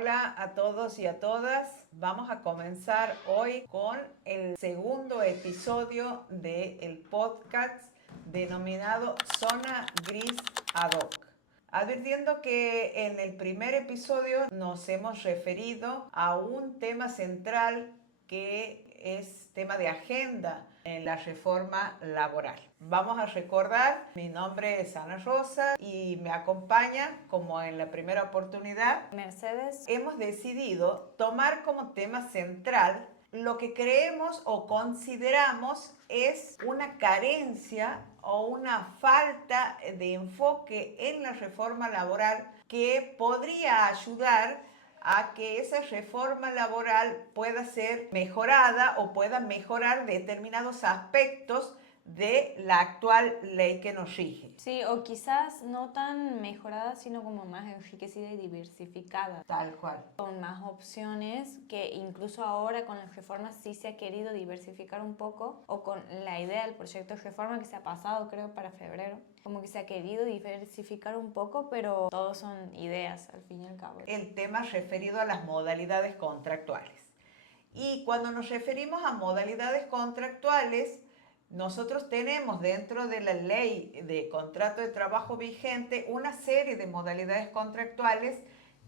Hola a todos y a todas. Vamos a comenzar hoy con el segundo episodio del podcast denominado Zona Gris Ad Hoc. Advirtiendo que en el primer episodio nos hemos referido a un tema central que es tema de agenda en la reforma laboral. Vamos a recordar, mi nombre es Ana Rosa y me acompaña, como en la primera oportunidad, Mercedes. Hemos decidido tomar como tema central lo que creemos o consideramos es una carencia o una falta de enfoque en la reforma laboral que podría ayudar a que esa reforma laboral pueda ser mejorada o pueda mejorar determinados aspectos de la actual ley que nos rige. Sí, o quizás no tan mejorada, sino como más enriquecida y diversificada. Tal cual. Con más opciones, que incluso ahora con las reformas sí se ha querido diversificar un poco, o con la idea del proyecto de reforma que se ha pasado, creo, para febrero. Como que se ha querido diversificar un poco, pero todos son ideas, al fin y al cabo. El tema referido a las modalidades contractuales. Y cuando nos referimos a modalidades contractuales, nosotros tenemos dentro de la ley de contrato de trabajo vigente una serie de modalidades contractuales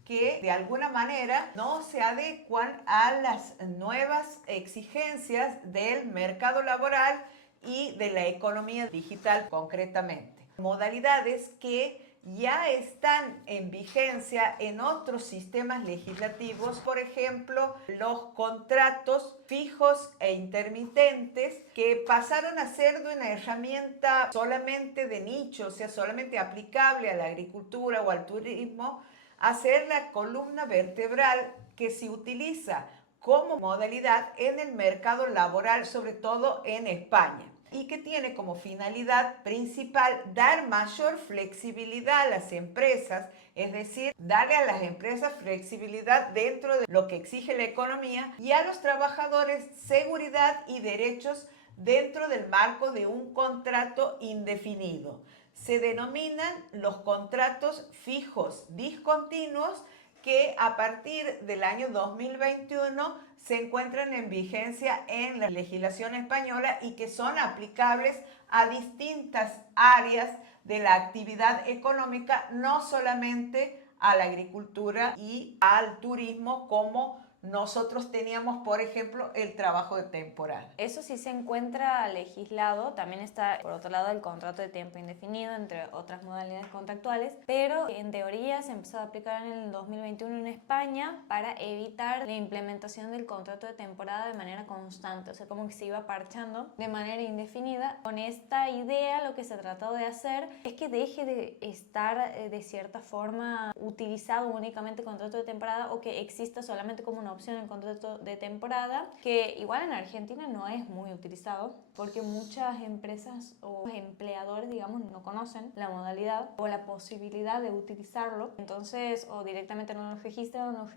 que de alguna manera no se adecuan a las nuevas exigencias del mercado laboral y de la economía digital concretamente. Modalidades que ya están en vigencia en otros sistemas legislativos, por ejemplo, los contratos fijos e intermitentes que pasaron a ser de una herramienta solamente de nicho, o sea, solamente aplicable a la agricultura o al turismo, a ser la columna vertebral que se utiliza como modalidad en el mercado laboral, sobre todo en España, y que tiene como finalidad principal dar mayor flexibilidad a las empresas, es decir, darle a las empresas flexibilidad dentro de lo que exige la economía y a los trabajadores seguridad y derechos dentro del marco de un contrato indefinido. Se denominan los contratos fijos discontinuos que a partir del año 2021 se encuentran en vigencia en la legislación española y que son aplicables a distintas áreas de la actividad económica, no solamente a la agricultura y al turismo como nosotros teníamos, por ejemplo, el trabajo de temporada. Eso sí se encuentra legislado. También está, por otro lado, el contrato de tiempo indefinido, entre otras modalidades contractuales, pero en teoría se empezó a aplicar en el 2021 en España para evitar la implementación del contrato de temporada de manera constante, o sea, como que se iba parchando de manera indefinida. Con esta idea lo que se ha tratado de hacer es que deje de estar de cierta forma utilizado únicamente el contrato de temporada, o que exista solamente como una opción el contrato de temporada, que igual en Argentina no es muy utilizado porque muchas empresas o empleadores, digamos, no conocen la modalidad o la posibilidad de utilizarlo. Entonces, o directamente no lo registran o no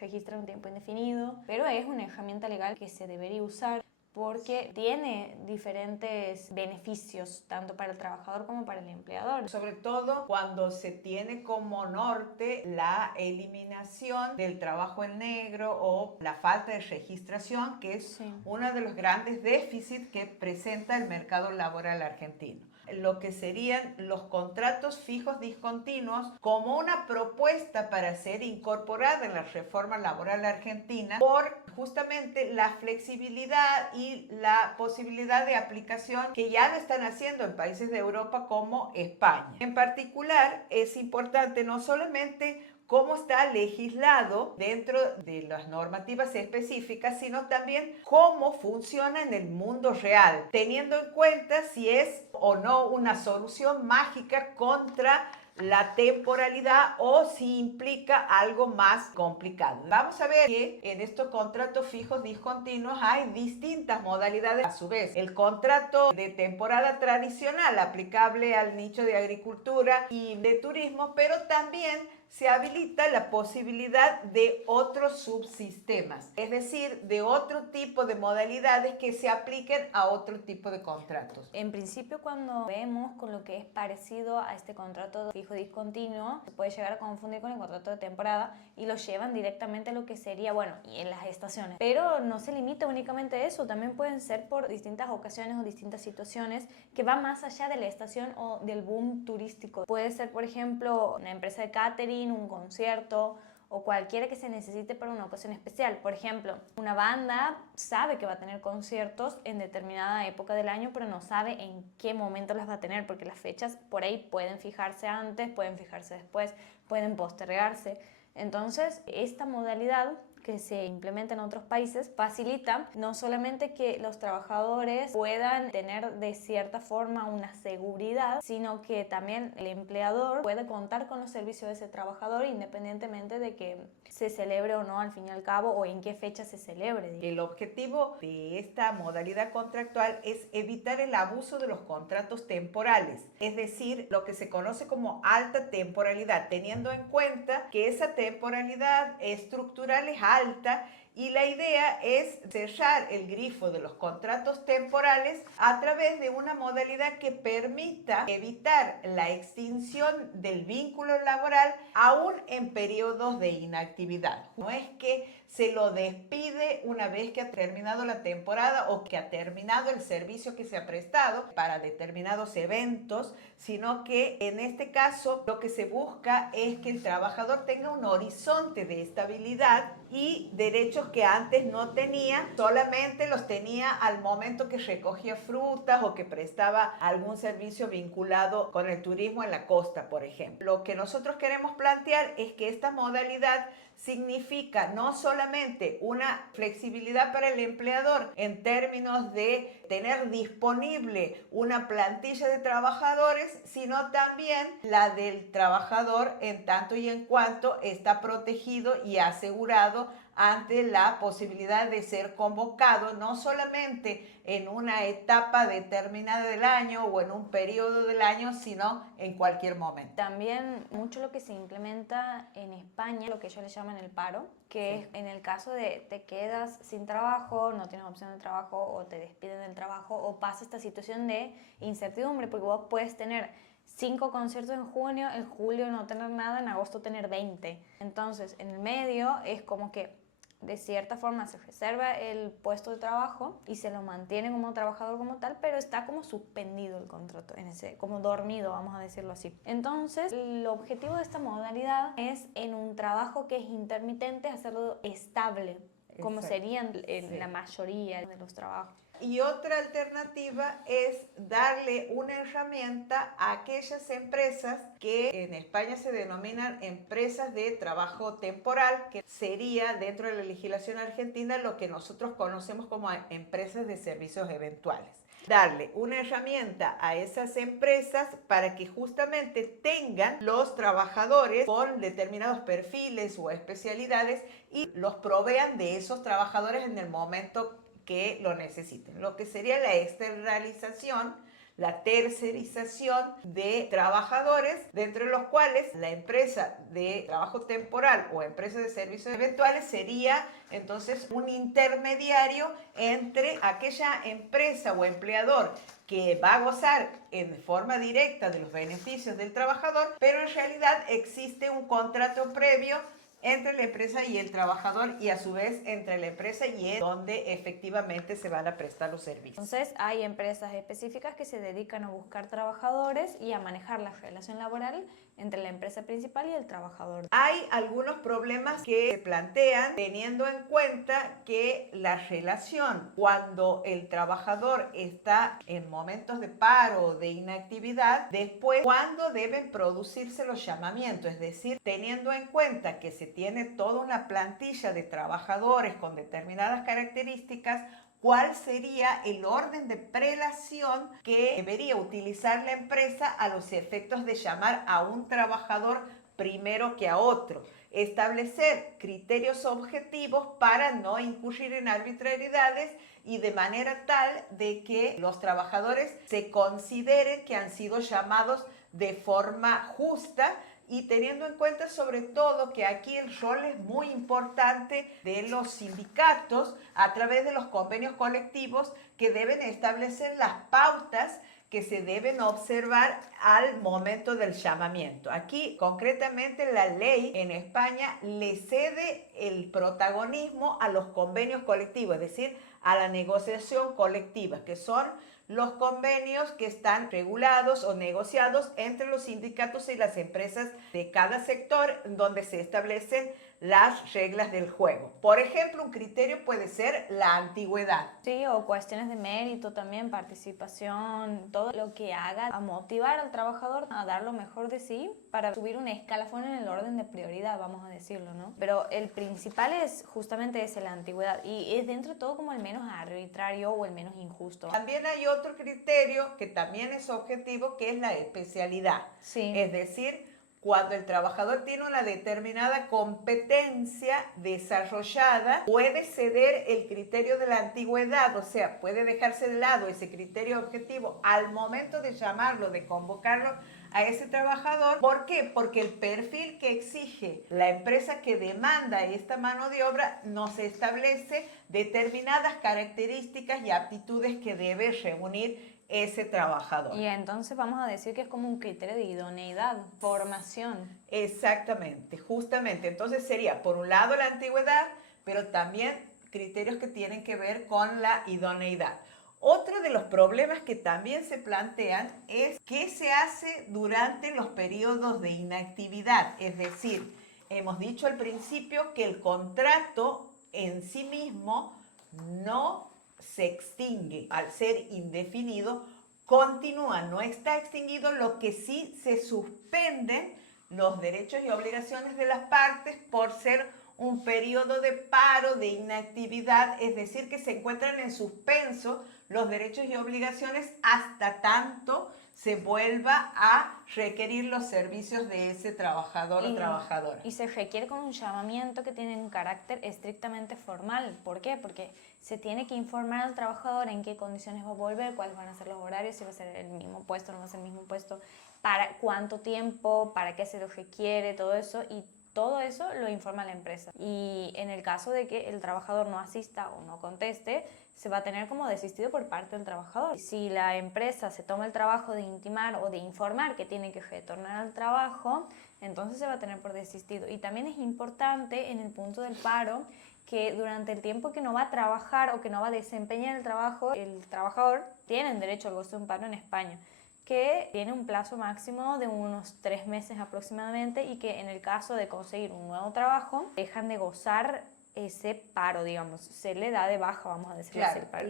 registran un tiempo indefinido, pero es una herramienta legal que se debería usar porque tiene diferentes beneficios tanto para el trabajador como para el empleador. Sobre todo cuando se tiene como norte la eliminación del trabajo en negro o la falta de registración, que es uno de los grandes déficits que presenta el mercado laboral argentino. Lo que serían los contratos fijos discontinuos como una propuesta para ser incorporada en la reforma laboral argentina por justamente la flexibilidad y la posibilidad de aplicación que ya lo están haciendo en países de Europa como España. En particular, es importante no solamente cómo está legislado dentro de las normativas específicas, sino también cómo funciona en el mundo real, teniendo en cuenta si es o no una solución mágica contra la temporalidad o si implica algo más complicado. Vamos a ver que en estos contratos fijos discontinuos hay distintas modalidades. A su vez, el contrato de temporada tradicional aplicable al nicho de agricultura y de turismo, pero también se habilita la posibilidad de otros subsistemas, es decir, de otro tipo de modalidades que se apliquen a otro tipo de contratos. En principio, cuando vemos con lo que es parecido a este contrato fijo discontinuo, se puede llegar a confundir con el contrato de temporada y lo llevan directamente a lo que sería, bueno, y en las estaciones. Pero no se limita únicamente a eso, también pueden ser por distintas ocasiones o distintas situaciones que van más allá de la estación o del boom turístico. Puede ser, por ejemplo, una empresa de catering, un concierto o cualquiera que se necesite para una ocasión especial. Por ejemplo, una banda sabe que va a tener conciertos en determinada época del año, pero no sabe en qué momento las va a tener, porque las fechas por ahí pueden fijarse antes, pueden fijarse después, pueden postergarse. Entonces, esta modalidad que se implementa en otros países facilita no solamente que los trabajadores puedan tener de cierta forma una seguridad, sino que también el empleador puede contar con los servicios de ese trabajador independientemente de que se celebre o no al fin y al cabo o en qué fecha se celebre. El objetivo de esta modalidad contractual es evitar el abuso de los contratos temporales, es decir, lo que se conoce como alta temporalidad, teniendo en cuenta que esa temporalidad estructural es alta y la idea es cerrar el grifo de los contratos temporales a través de una modalidad que permita evitar la extinción del vínculo laboral aún en periodos de inactividad. No es que se lo despide una vez que ha terminado la temporada o que ha terminado el servicio que se ha prestado para determinados eventos, sino que en este caso lo que se busca es que el trabajador tenga un horizonte de estabilidad y derechos que antes no tenía, solamente los tenía al momento que recogía frutas o que prestaba algún servicio vinculado con el turismo en la costa, por ejemplo. Lo que nosotros queremos plantear es que esta modalidad significa no solamente una flexibilidad para el empleador en términos de tener disponible una plantilla de trabajadores, sino también la del trabajador en tanto y en cuanto está protegido y asegurado ante la posibilidad de ser convocado no solamente en una etapa determinada del año o en un periodo del año, sino en cualquier momento. También mucho lo que se implementa en España, lo que ellos le llaman el paro, que es en el caso de te quedas sin trabajo, no tienes opción de trabajo o te despiden del trabajo o pasa esta situación de incertidumbre, porque vos puedes tener 5 conciertos en junio, en julio no tener nada, en agosto tener 20. Entonces, en el medio es como que de cierta forma se reserva el puesto de trabajo y se lo mantiene como trabajador como tal, pero está como suspendido el contrato, como dormido, vamos a decirlo así. Entonces, el objetivo de esta modalidad es en un trabajo que es intermitente hacerlo estable, como serían en la mayoría de los trabajos. Y otra alternativa es darle una herramienta a aquellas empresas que en España se denominan empresas de trabajo temporal, que sería dentro de la legislación argentina lo que nosotros conocemos como empresas de servicios eventuales. Darle una herramienta a esas empresas para que justamente tengan los trabajadores con determinados perfiles o especialidades y los provean de esos trabajadores en el momento que lo necesiten. Lo que sería la externalización, la tercerización de trabajadores, dentro de los cuales la empresa de trabajo temporal o empresa de servicios eventuales sería entonces un intermediario entre aquella empresa o empleador que va a gozar en forma directa de los beneficios del trabajador, pero en realidad existe un contrato previo entre la empresa y el trabajador y a su vez entre la empresa y donde efectivamente se van a prestar los servicios. Entonces hay empresas específicas que se dedican a buscar trabajadores y a manejar la relación laboral entre la empresa principal y el trabajador. Hay algunos problemas que se plantean teniendo en cuenta que la relación cuando el trabajador está en momentos de paro, de inactividad, después cuándo deben producirse los llamamientos, es decir, teniendo en cuenta que se tiene toda una plantilla de trabajadores con determinadas características, ¿cuál sería el orden de prelación que debería utilizar la empresa a los efectos de llamar a un trabajador primero que a otro? Establecer criterios objetivos para no incurrir en arbitrariedades y de manera tal de que los trabajadores se consideren que han sido llamados de forma justa y teniendo en cuenta sobre todo que aquí el rol es muy importante de los sindicatos a través de los convenios colectivos que deben establecer las pautas que se deben observar al momento del llamamiento. Aquí, concretamente, la ley en España le cede el protagonismo a los convenios colectivos, es decir, a la negociación colectiva, que son los convenios que están regulados o negociados entre los sindicatos y las empresas de cada sector, donde se establecen las reglas del juego. Por ejemplo, un criterio puede ser la antigüedad. Sí, o cuestiones de mérito también, participación, todo lo que haga a motivar al trabajador a dar lo mejor de sí para subir un escalafón en el orden de prioridad, vamos a decirlo, ¿no? Pero el principal es justamente ese, la antigüedad, y es dentro de todo como el menos arbitrario o el menos injusto. También hay otro criterio que también es objetivo, que es la especialidad. Sí. Es decir, cuando el trabajador tiene una determinada competencia desarrollada, puede ceder el criterio de la antigüedad, o sea, puede dejarse de lado ese criterio objetivo al momento de llamarlo, de convocarlo a ese trabajador. ¿Por qué? Porque el perfil que exige la empresa que demanda esta mano de obra nos establece determinadas características y aptitudes que debe reunir ese trabajador. Y entonces vamos a decir que es como un criterio de idoneidad, formación. Exactamente, justamente. Entonces sería, por un lado, la antigüedad, pero también criterios que tienen que ver con la idoneidad. Otro de los problemas que también se plantean es qué se hace durante los periodos de inactividad. Es decir, hemos dicho al principio que el contrato en sí mismo no se extingue. Al ser indefinido, continúa, no está extinguido, lo que sí se suspenden los derechos y obligaciones de las partes por ser un periodo de paro, de inactividad, es decir, que se encuentran en suspenso los derechos y obligaciones hasta tanto se vuelva a requerir los servicios de ese trabajador o trabajadora. Y se requiere con un llamamiento que tiene un carácter estrictamente formal. ¿Por qué? Porque se tiene que informar al trabajador en qué condiciones va a volver, cuáles van a ser los horarios, si va a ser el mismo puesto, no va a ser el mismo puesto, para cuánto tiempo, para qué se lo requiere, todo eso, y todo eso lo informa la empresa. Y en el caso de que el trabajador no asista o no conteste, se va a tener como desistido por parte del trabajador. Si la empresa se toma el trabajo de intimar o de informar que tiene que retornar al trabajo, entonces se va a tener por desistido. Y también es importante en el punto del paro que durante el tiempo que no va a trabajar o que no va a desempeñar el trabajo, el trabajador tiene derecho al goce de un paro en España, que tiene un plazo máximo de unos 3 meses aproximadamente, y que en el caso de conseguir un nuevo trabajo dejan de gozar ese paro, digamos, se le da de baja, vamos a decirlo así. Claro,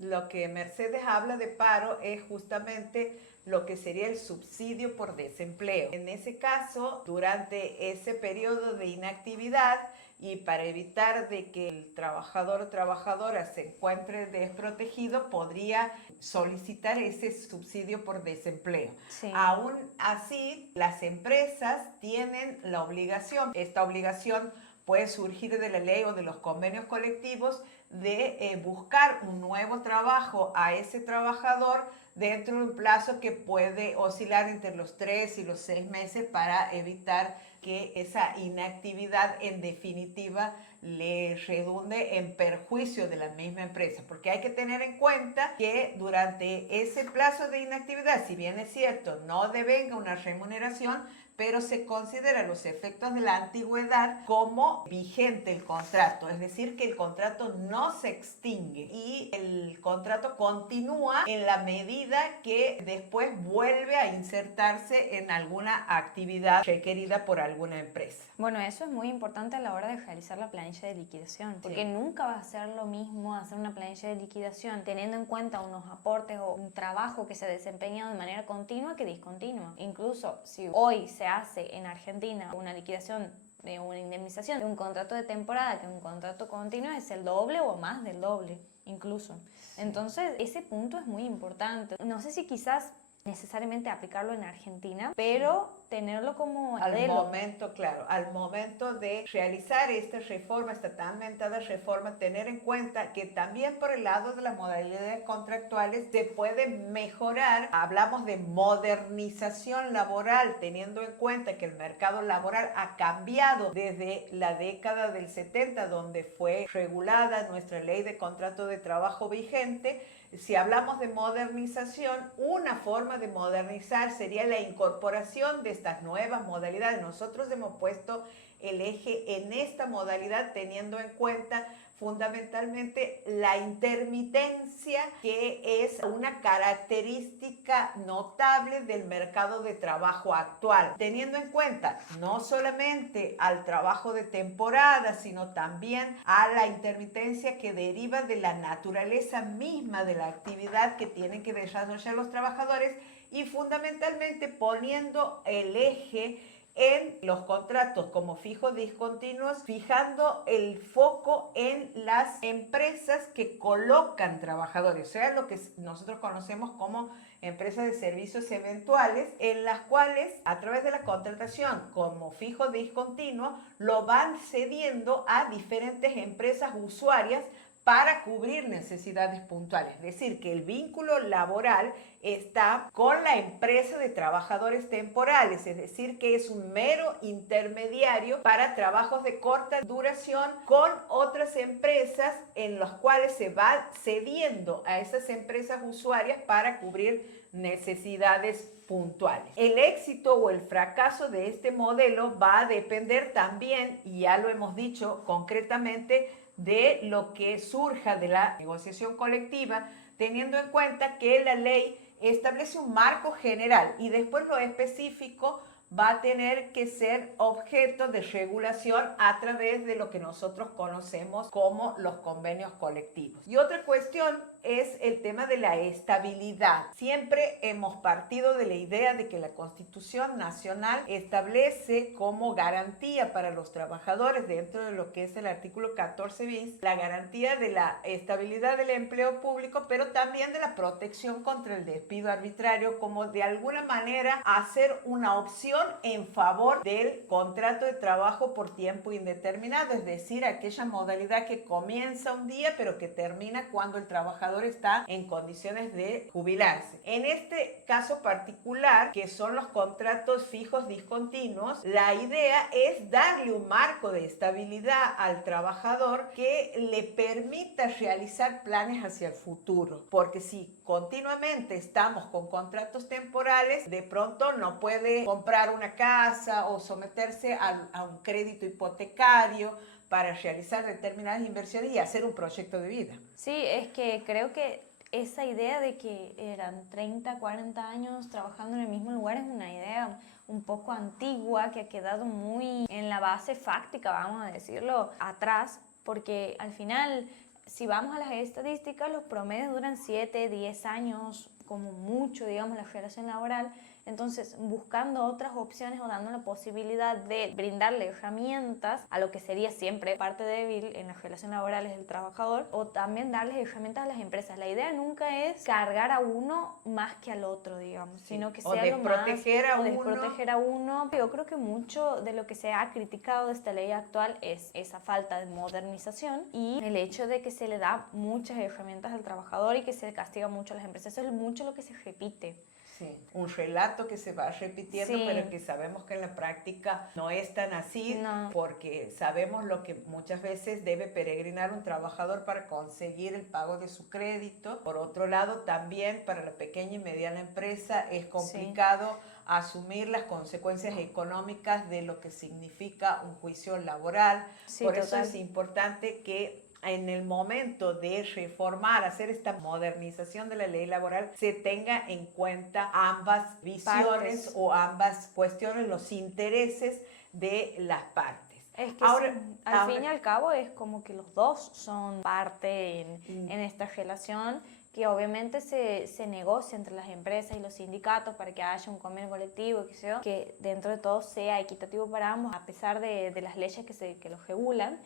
lo que Mercedes habla de paro es justamente lo que sería el subsidio por desempleo. En ese caso, durante ese periodo de inactividad, y para evitar de que el trabajador o trabajadora se encuentre desprotegido, podría solicitar ese subsidio por desempleo. Sí. Aún así, las empresas tienen la obligación, esta obligación puede surgir de la ley o de los convenios colectivos, de buscar un nuevo trabajo a ese trabajador dentro de un plazo que puede oscilar entre los 3 y los 6 meses, para evitar que esa inactividad en definitiva le redunde en perjuicio de la misma empresa. Porque hay que tener en cuenta que durante ese plazo de inactividad, si bien es cierto, no devenga una remuneración, pero se considera los efectos de la antigüedad como vigente el contrato, es decir, que el contrato no se extingue y el contrato continúa en la medida que después vuelve a insertarse en alguna actividad requerida por alguna empresa. Bueno, eso es muy importante a la hora de realizar la planilla de liquidación, porque Sí. nunca va a ser lo mismo hacer una planilla de liquidación teniendo en cuenta unos aportes o un trabajo que se desempeña de manera continua que discontinua. Incluso si hoy se hace en Argentina una liquidación de una indemnización de un contrato de temporada, que un contrato continuo es el doble o más del doble incluso. Entonces ese punto es muy importante. No sé si quizás necesariamente aplicarlo en Argentina, pero tenerlo como al modelo. momento, claro, al momento de realizar esta reforma, esta tan mentada reforma, tener en cuenta que también por el lado de las modalidades contractuales se puede mejorar. Hablamos de modernización laboral, teniendo en cuenta que el mercado laboral ha cambiado desde la década del 70, donde fue regulada nuestra ley de contrato de trabajo vigente. Si hablamos de modernización, una forma de modernizar sería la incorporación de estas nuevas modalidades. Nosotros hemos puesto el eje en esta modalidad teniendo en cuenta fundamentalmente la intermitencia, que es una característica notable del mercado de trabajo actual, teniendo en cuenta no solamente al trabajo de temporada, sino también a la intermitencia que deriva de la naturaleza misma de la actividad que tienen que desarrollar los trabajadores, y fundamentalmente poniendo el eje en los contratos como fijos discontinuos, fijando el foco en las empresas que colocan trabajadores, o sea, lo que nosotros conocemos como empresas de servicios eventuales, en las cuales a través de la contratación como fijo discontinuo lo van cediendo a diferentes empresas usuarias para cubrir necesidades puntuales. Es decir, que el vínculo laboral está con la empresa de trabajadores temporales, es decir, que es un mero intermediario para trabajos de corta duración con otras empresas, en las cuales se va cediendo a esas empresas usuarias para cubrir necesidades puntuales. El éxito o el fracaso de este modelo va a depender también, y ya lo hemos dicho concretamente, de lo que surja de la negociación colectiva, teniendo en cuenta que la ley establece un marco general y después lo específico va a tener que ser objeto de regulación a través de lo que nosotros conocemos como los convenios colectivos. Y otra cuestión es el tema de la estabilidad. Siempre hemos partido de la idea de que la Constitución Nacional establece como garantía para los trabajadores, dentro de lo que es el artículo 14 bis, la garantía de la estabilidad del empleo público, pero también de la protección contra el despido arbitrario, como de alguna manera hacer una opción en favor del contrato de trabajo por tiempo indeterminado, es decir, aquella modalidad que comienza un día pero que termina cuando el trabajador está en condiciones de jubilarse. En este caso particular, que son los contratos fijos discontinuos, la idea es darle un marco de estabilidad al trabajador que le permita realizar planes hacia el futuro, porque si continuamente estamos con contratos temporales, de pronto no puede comprar una casa o someterse a un crédito hipotecario para realizar determinadas inversiones y hacer un proyecto de vida. Sí, es que creo que esa idea de que eran 30, 40 años trabajando en el mismo lugar es una idea un poco antigua que ha quedado muy en la base fáctica, vamos a decirlo, atrás, porque al final, si vamos a las estadísticas, los promedios duran 7, 10 años, como mucho, digamos, la relación laboral. Entonces, buscando otras opciones o dando la posibilidad de brindarle herramientas a lo que sería siempre parte débil en las relaciones laborales del trabajador, o también darles herramientas a las empresas. La idea nunca es cargar a uno más que al otro, digamos, sí, sino que sea lo más... O desproteger a uno. Yo creo que mucho de lo que se ha criticado de esta ley actual es esa falta de modernización y el hecho de que se le da muchas herramientas al trabajador y que se castiga mucho a las empresas. Eso es mucho lo que se repite. Sí, un relato que se va repitiendo, sí, pero que sabemos que en la práctica no es tan así, no, porque sabemos lo que muchas veces debe peregrinar un trabajador para conseguir el pago de su crédito. Por otro lado, también para la pequeña y mediana empresa es complicado sí, asumir las consecuencias económicas de lo que significa un juicio laboral. sí, Por total. eso es importante que en el momento de reformar, hacer esta modernización de la ley laboral, se tenga en cuenta ambas visiones o ambas cuestiones, los intereses de las partes. Es que ahora, sí, al fin y al cabo es como que los dos son parte en esta relación, que obviamente se negocia entre las empresas y los sindicatos para que haya un convenio colectivo, que dentro de todo sea equitativo para ambos, a pesar de las leyes que los regulan.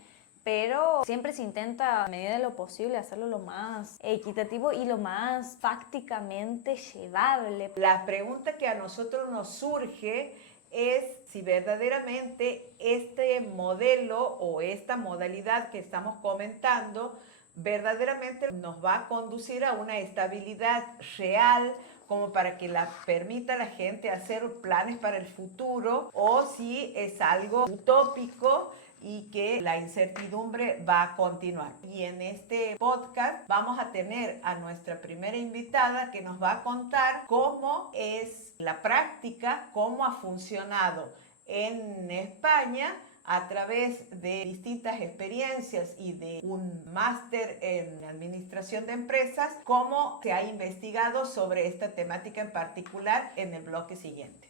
Pero siempre se intenta, a medida de lo posible, hacerlo lo más equitativo y lo más fácticamente llevable. La pregunta que a nosotros nos surge es si verdaderamente este modelo o esta modalidad que estamos comentando verdaderamente nos va a conducir a una estabilidad real como para que permita a la gente hacer planes para el futuro, o si es algo utópico y que la incertidumbre va a continuar. Y en este podcast vamos a tener a nuestra primera invitada que nos va a contar cómo es la práctica, cómo ha funcionado en España a través de distintas experiencias y de un máster en administración de empresas, cómo se ha investigado sobre esta temática en particular en el bloque siguiente.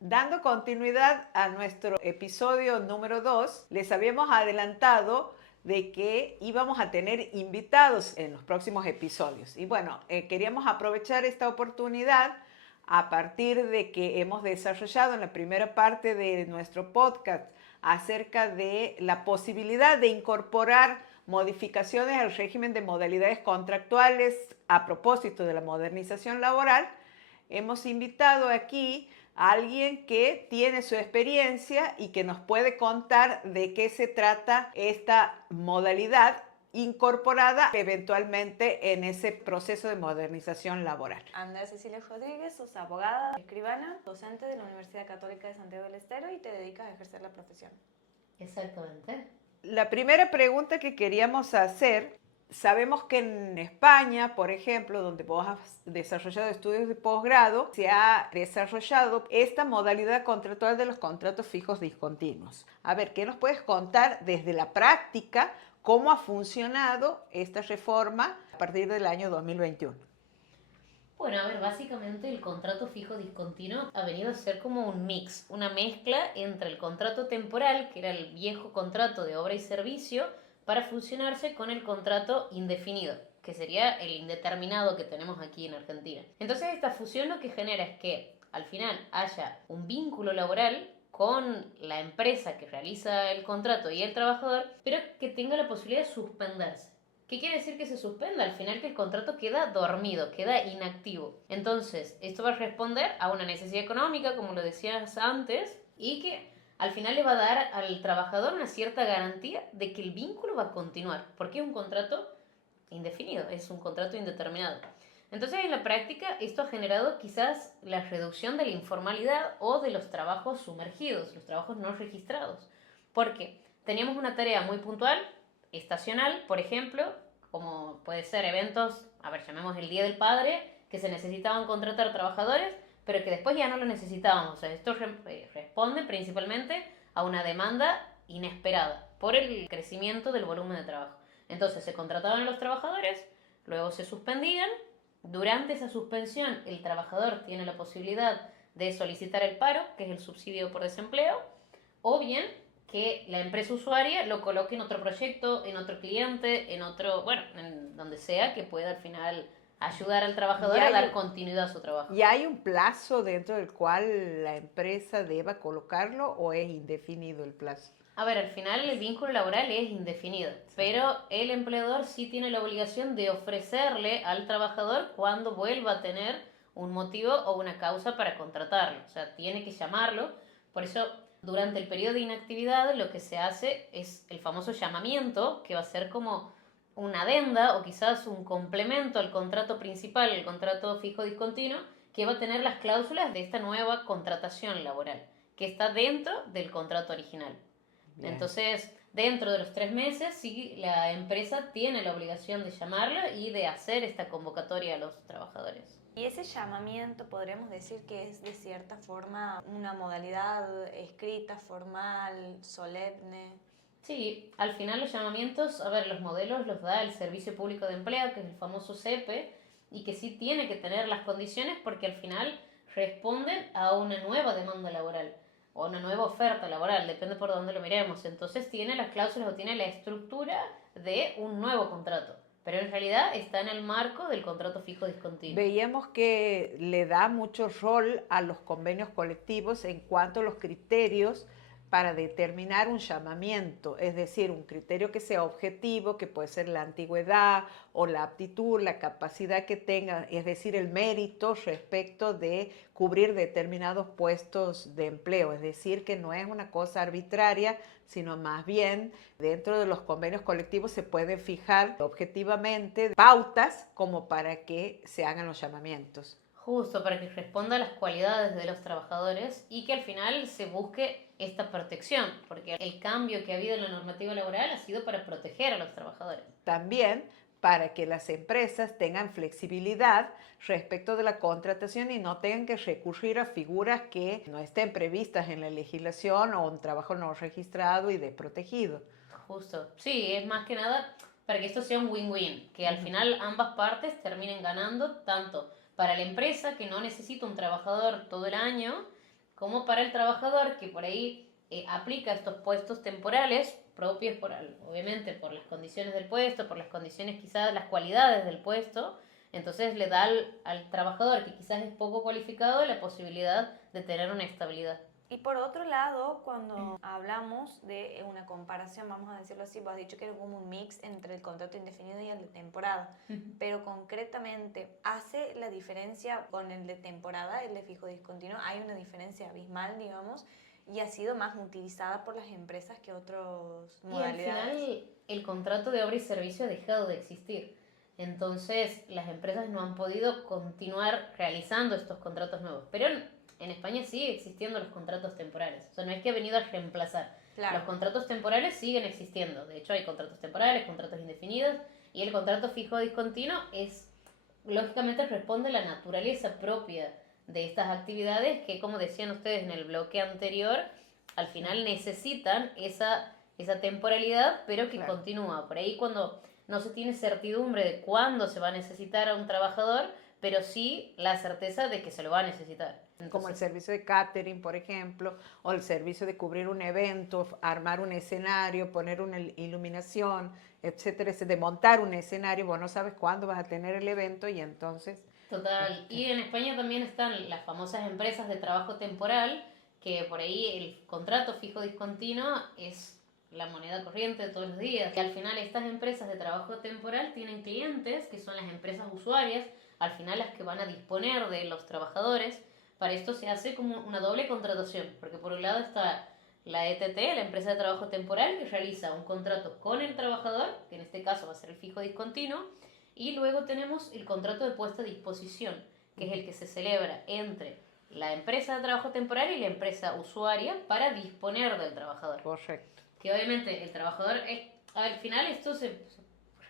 Dando continuidad a nuestro episodio número 2, les habíamos adelantado de que íbamos a tener invitados en los próximos episodios. Y bueno, queríamos aprovechar esta oportunidad a partir de que hemos desarrollado en la primera parte de nuestro podcast acerca de la posibilidad de incorporar modificaciones al régimen de modalidades contractuales a propósito de la modernización laboral. Hemos invitado aquí a alguien que tiene su experiencia y que nos puede contar de qué se trata esta modalidad incorporada eventualmente en ese proceso de modernización laboral. Andrea Cecilia Rodríguez, sos abogada, escribana, docente de la Universidad Católica de Santiago del Estero y te dedicas a ejercer la profesión. Exactamente. La primera pregunta que queríamos hacer, sabemos que en España, por ejemplo, donde vos has desarrollado estudios de posgrado, se ha desarrollado esta modalidad contractual de los contratos fijos discontinuos. A ver, ¿qué nos puedes contar desde la práctica cómo ha funcionado esta reforma a partir del año 2021? Bueno, a ver, básicamente el contrato fijo discontinuo ha venido a ser como un mix, una mezcla entre el contrato temporal, que era el viejo contrato de obra y servicio, para fusionarse con el contrato indefinido, que sería el indeterminado que tenemos aquí en Argentina. Entonces esta fusión lo que genera es que al final haya un vínculo laboral con la empresa que realiza el contrato y el trabajador, pero que tenga la posibilidad de suspenderse. ¿Qué quiere decir que se suspenda? Al final que el contrato queda dormido, queda inactivo. Entonces, esto va a responder a una necesidad económica, como lo decías antes, y que al final le va a dar al trabajador una cierta garantía de que el vínculo va a continuar, porque es un contrato indefinido, es un contrato indeterminado. Entonces, en la práctica, esto ha generado quizás la reducción de la informalidad o de los trabajos sumergidos, los trabajos no registrados. Porque teníamos una tarea muy puntual, estacional, por ejemplo, como puede ser eventos, a ver, llamemos el Día del Padre, que se necesitaban contratar trabajadores, pero que después ya no lo necesitábamos. O sea, esto responde principalmente a una demanda inesperada por el crecimiento del volumen de trabajo. Entonces se contrataban a los trabajadores, luego se suspendían. Durante esa suspensión, el trabajador tiene la posibilidad de solicitar el paro, que es el subsidio por desempleo, o bien que la empresa usuaria lo coloque en otro proyecto, en otro cliente, en otro, bueno, en donde sea que pueda al final ayudar al trabajador a dar continuidad a su trabajo. ¿Y hay un plazo dentro del cual la empresa deba colocarlo o es indefinido el plazo? A ver, al final el vínculo laboral es indefinido, pero el empleador sí tiene la obligación de ofrecerle al trabajador cuando vuelva a tener un motivo o una causa para contratarlo. O sea, tiene que llamarlo. Por eso, durante el periodo de inactividad, lo que se hace es el famoso llamamiento, que va a ser como una adenda o quizás un complemento al contrato principal, el contrato fijo discontinuo, que va a tener las cláusulas de esta nueva contratación laboral, que está dentro del contrato original. Bien. Entonces, dentro de los 3 meses, sí, la empresa tiene la obligación de llamarlo y de hacer esta convocatoria a los trabajadores. Y ese llamamiento podríamos decir que es de cierta forma una modalidad escrita, formal, solemne. Sí, al final los llamamientos, a ver, los modelos los da el Servicio Público de Empleo, que es el famoso SEPE, y que sí tiene que tener las condiciones porque al final responden a una nueva demanda laboral o una nueva oferta laboral, depende por dónde lo miremos. Entonces tiene las cláusulas o tiene la estructura de un nuevo contrato, pero en realidad está en el marco del contrato fijo discontinuo. Veíamos que le da mucho rol a los convenios colectivos en cuanto a los criterios para determinar un llamamiento, es decir, un criterio que sea objetivo, que puede ser la antigüedad o la aptitud, la capacidad que tenga, es decir, el mérito respecto de cubrir determinados puestos de empleo, es decir, que no es una cosa arbitraria, sino más bien dentro de los convenios colectivos se pueden fijar objetivamente pautas como para que se hagan los llamamientos. Justo, para que responda a las cualidades de los trabajadores y que al final se busque esta protección, porque el cambio que ha habido en la normativa laboral ha sido para proteger a los trabajadores. También para que las empresas tengan flexibilidad respecto de la contratación y no tengan que recurrir a figuras que no estén previstas en la legislación o un trabajo no registrado y desprotegido. Justo, sí, es más que nada para que esto sea un win-win, que al final ambas partes terminen ganando, tanto para la empresa que no necesita un trabajador todo el año, como para el trabajador que por ahí aplica estos puestos temporales propios obviamente por las condiciones del puesto, por las condiciones quizás, las cualidades del puesto, entonces le da al trabajador que quizás es poco cualificado la posibilidad de tener una estabilidad. Y por otro lado, cuando hablamos de una comparación, vamos a decirlo así, vos has dicho que era como un mix entre el contrato indefinido y el de temporada, pero concretamente, ¿hace la diferencia con el de temporada, el de fijo discontinuo? ¿Hay una diferencia abismal, digamos, y ha sido más utilizada por las empresas que otras modalidades? Y al final el contrato de obra y servicio ha dejado de existir. Entonces las empresas no han podido continuar realizando estos contratos nuevos. Pero en España sigue existiendo los contratos temporales. O sea, no es que ha venido a reemplazar. Claro. Los contratos temporales siguen existiendo. De hecho, hay contratos temporales, contratos indefinidos. Y el contrato fijo discontinuo lógicamente responde a la naturaleza propia de estas actividades que, como decían ustedes en el bloque anterior, al final necesitan esa temporalidad, pero que continúa. Por ahí cuando no se tiene certidumbre de cuándo se va a necesitar a un trabajador, pero sí la certeza de que se lo va a necesitar. Entonces, como el servicio de catering, por ejemplo, o el servicio de cubrir un evento, armar un escenario, poner una iluminación, etcétera, de montar un escenario, vos no sabes cuándo vas a tener el evento y entonces... Total. Y en España también están las famosas empresas de trabajo temporal, que por ahí el contrato fijo discontinuo es la moneda corriente de todos los días. Y al final estas empresas de trabajo temporal tienen clientes que son las empresas usuarias, al final las que van a disponer de los trabajadores. Para esto se hace como una doble contratación, porque por un lado está la ETT, la empresa de trabajo temporal, que realiza un contrato con el trabajador, que en este caso va a ser el fijo discontinuo, y luego tenemos el contrato de puesta a disposición, que es el que se celebra entre la empresa de trabajo temporal y la empresa usuaria para disponer del trabajador. Correcto. Que obviamente el trabajador, al final esto se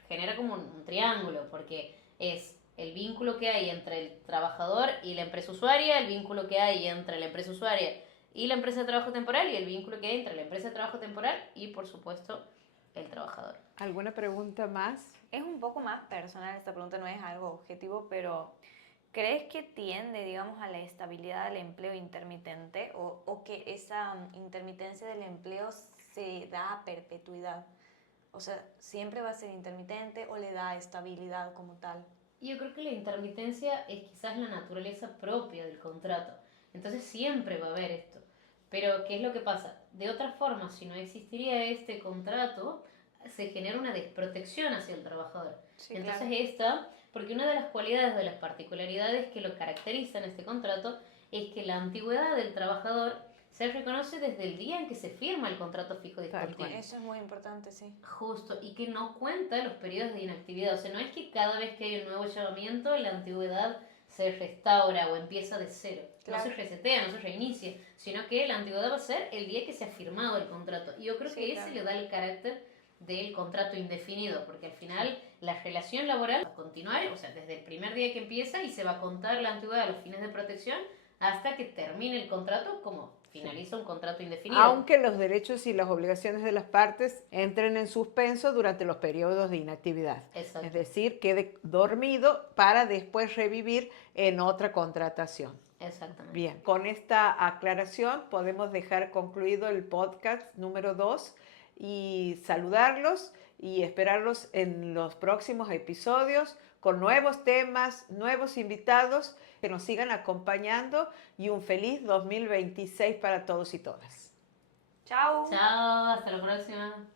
genera como un triángulo, porque es el vínculo que hay entre el trabajador y la empresa usuaria, el vínculo que hay entre la empresa usuaria y la empresa de trabajo temporal, y el vínculo que hay entre la empresa de trabajo temporal y, por supuesto, el trabajador. ¿Alguna pregunta más? Es un poco más personal, esta pregunta no es algo objetivo, pero ¿crees que tiende, digamos, a la estabilidad del empleo intermitente o que esa intermitencia del empleo se da a perpetuidad? O sea, ¿siempre va a ser intermitente o le da estabilidad como tal? Yo creo que la intermitencia es quizás la naturaleza propia del contrato. Entonces siempre va a haber esto. Pero, ¿qué es lo que pasa? De otra forma, si no existiría este contrato, se genera una desprotección hacia el trabajador. Sí, entonces claro. porque una de las cualidades, de las particularidades que lo caracterizan este contrato, es que la antigüedad del trabajador se reconoce desde el día en que se firma el contrato fijo discontinuo. Eso es muy importante, sí. Justo, y que no cuenta los periodos de inactividad. O sea, no es que cada vez que hay un nuevo llamamiento la antigüedad se restaura o empieza de cero. Claro. No se resetea, no se reinicia, sino que la antigüedad va a ser el día que se ha firmado el contrato. Y yo creo que ese le da el carácter del contrato indefinido, porque al final la relación laboral va a continuar, o sea, desde el primer día que empieza y se va a contar la antigüedad a los fines de protección hasta que termine el contrato como finaliza un contrato indefinido. Aunque los derechos y las obligaciones de las partes entren en suspenso durante los periodos de inactividad. Exacto. Es decir, quede dormido para después revivir en otra contratación. Exactamente. Bien, con esta aclaración podemos dejar concluido el podcast número 2 y saludarlos y esperarlos en los próximos episodios con nuevos temas, nuevos invitados que nos sigan acompañando y un feliz 2026 para todos y todas. Chao. Chao, hasta la próxima.